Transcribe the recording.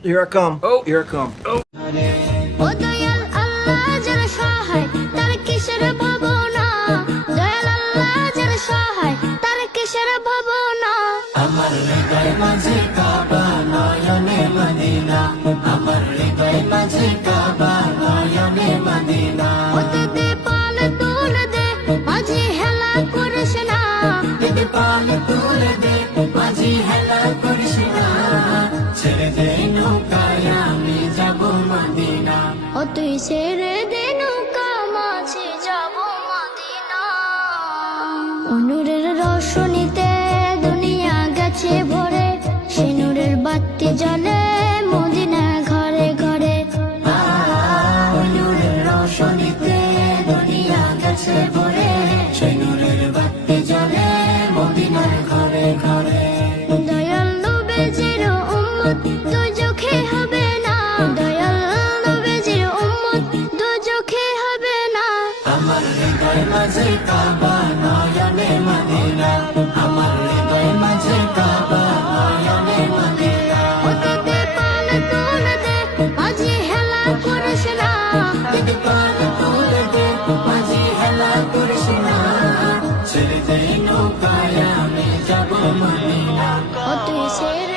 Here I come. Oh, here I come. Oh. ও দয়াল আল্লাহ যার সহায় তার কিসের ভাবনা, দয়াল আল্লাহ যার সহায় তার কিসের ভাবনা। আমার হৃদয় মাঝে কাবা নয়নে মদিনা, আমার হৃদয় মাঝে কাবা নয়নে মদিনা। ওতে দে পাল তুলে দে মাঝে হেলা করিস না, দে পাল তুলে দে মাঝি হেলা করিস না, ছেড়ে দে নৌকায় আমি যাব মদিনা। ও তুই ছেড়ে দে নৌকা মাঝে যাব মদিনা। নূরের রোশনীতে দুনিয়া গেছে ভরে, সে নূরের বাতি জ্বলে মদিনা ঘরে ঘরে। নূরের রোশনীতে দুনিয়া গেছে ভরে, সেই নূরের বাতি জ্বলে মদিনার ঘরে ঘরে। দয়াল নবীজির উম্মত দুজখে হবে না, দয়াল নবীজির উম্মত দুজখে হবে না। আমার হৃদয় মাঝে কাবা নয়নে মদিনা, আমার হৃদয় মাঝে কাবা নয়নে মদিনা। ওতে দে পাল তুলে দে মাঝে হেলা করিস না, দে পাল তুলে দে মাঝি হেলা করিস না, ছেড়ে দে নৌকায় আমি যাব মদিনা। ও তুই ছেড়ে